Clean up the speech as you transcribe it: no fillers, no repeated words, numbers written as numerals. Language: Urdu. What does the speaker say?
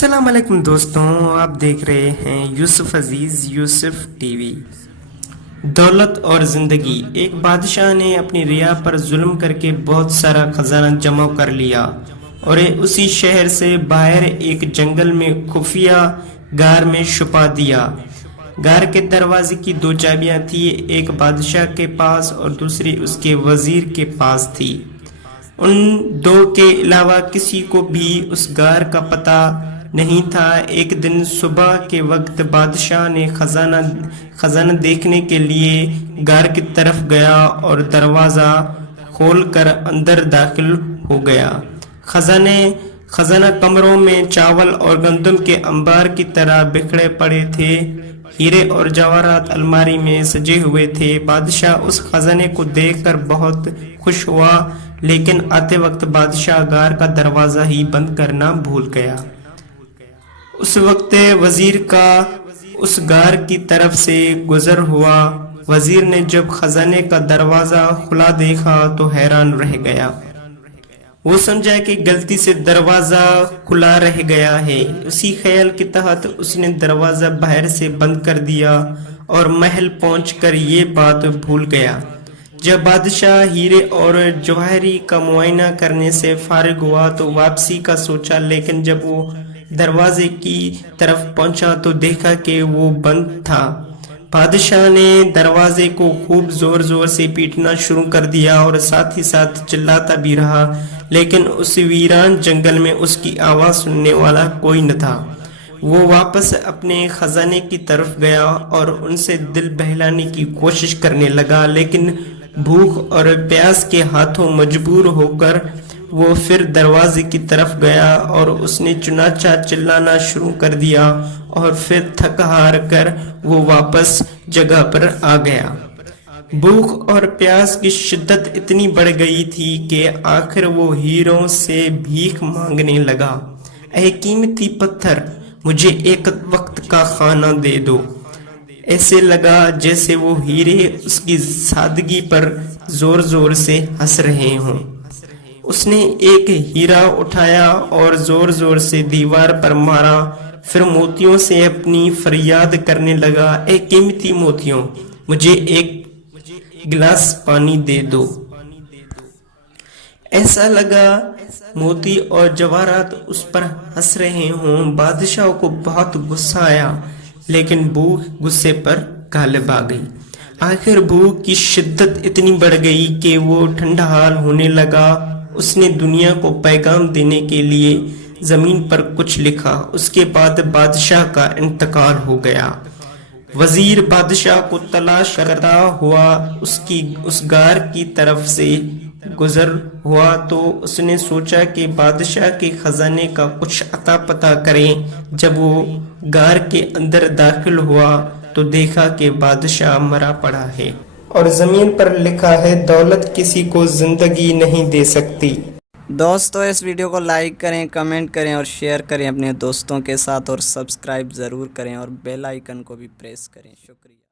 السلام علیکم دوستوں، آپ دیکھ رہے ہیں یوسف عزیز یوسف ٹی وی۔ دولت اور زندگی۔ ایک بادشاہ نے اپنی رعایا پر ظلم کر کے بہت سارا خزانہ جمع کر لیا اور اسی شہر سے باہر ایک جنگل میں خفیہ غار میں چھپا دیا۔ غار کے دروازے کی دو چابیاں تھیں، ایک بادشاہ کے پاس اور دوسری اس کے وزیر کے پاس تھی۔ ان دو کے علاوہ کسی کو بھی اس غار کا پتہ نہیں تھا۔ ایک دن صبح کے وقت بادشاہ نے خزانہ دیکھنے کے لیے غار کی طرف گیا اور دروازہ کھول کر اندر داخل ہو گیا۔ خزانہ کمروں میں چاول اور گندم کے انبار کی طرح بکھرے پڑے تھے، ہیرے اور جواہرات الماری میں سجے ہوئے تھے۔ بادشاہ اس خزانے کو دیکھ کر بہت خوش ہوا، لیکن آتے وقت بادشاہ غار کا دروازہ ہی بند کرنا بھول گیا۔ اس وقت وزیر کا اس غار کی طرف سے گزر ہوا۔ وزیر نے جب خزانے کا دروازہ کھلا دیکھا تو حیران رہ گیا۔ وہ سمجھا کہ غلطی سے دروازہ کھلا رہ گیا ہے۔ اسی خیال کے تحت اس نے دروازہ باہر سے بند کر دیا اور محل پہنچ کر یہ بات بھول گیا۔ جب بادشاہ ہیرے اور جواہری کا معائنہ کرنے سے فارغ ہوا تو واپسی کا سوچا، لیکن جب وہ دروازے کی طرف پہنچا تو دیکھا کہ وہ بند تھا۔ بادشاہ نے دروازے کو خوب زور زور سے پیٹنا شروع کر دیا اور ساتھ ہی ساتھ چلاتا بھی رہا، لیکن اس ویران جنگل میں اس کی آواز سننے والا کوئی نہ تھا۔ وہ واپس اپنے خزانے کی طرف گیا اور ان سے دل بہلانے کی کوشش کرنے لگا، لیکن بھوک اور پیاس کے ہاتھوں مجبور ہو کر وہ پھر دروازے کی طرف گیا اور اس نے چنانچہ چلانا شروع کر دیا اور پھر تھک ہار کر وہ واپس جگہ پر آ گیا۔ بھوک اور پیاس کی شدت اتنی بڑھ گئی تھی کہ آخر وہ ہیروں سے بھیک مانگنے لگا۔ اے قیمتی پتھر، مجھے ایک وقت کا کھانا دے دو۔ ایسے لگا جیسے وہ ہیرے اس کی سادگی پر زور زور سے ہنس رہے ہوں۔ اس نے ایک ہیرا اٹھایا اور زور زور سے دیوار پر مارا، پھر موتیوں سے اپنی فریاد کرنے لگا، اے قیمتی موتیوں، مجھے ایک گلاس پانی دے دو۔ ایسا لگا موتی اور جواہرات اس پر ہنس رہے ہوں۔ بادشاہ کو بہت غصہ آیا، لیکن بھوک غصے پر غالب آ گئی۔ آخر بھوک کی شدت اتنی بڑھ گئی کہ وہ ٹھنڈا حال ہونے لگا۔ اس نے دنیا کو پیغام دینے کے لیے زمین پر کچھ لکھا۔ اس کے بعد بادشاہ کا انتقال ہو گیا۔ وزیر بادشاہ کو تلاش کرتا ہوا اس غار کی طرف سے گزر ہوا تو اس نے سوچا کہ بادشاہ کے خزانے کا کچھ اتا پتا کریں۔ جب وہ غار کے اندر داخل ہوا تو دیکھا کہ بادشاہ مرا پڑا ہے اور زمین پر لکھا ہے، دولت کسی کو زندگی نہیں دے سکتی۔ دوستو اس ویڈیو کو لائک کریں، کمنٹ کریں اور شیئر کریں اپنے دوستوں کے ساتھ، اور سبسکرائب ضرور کریں اور بیل آئیکن کو بھی پریس کریں۔ شکریہ۔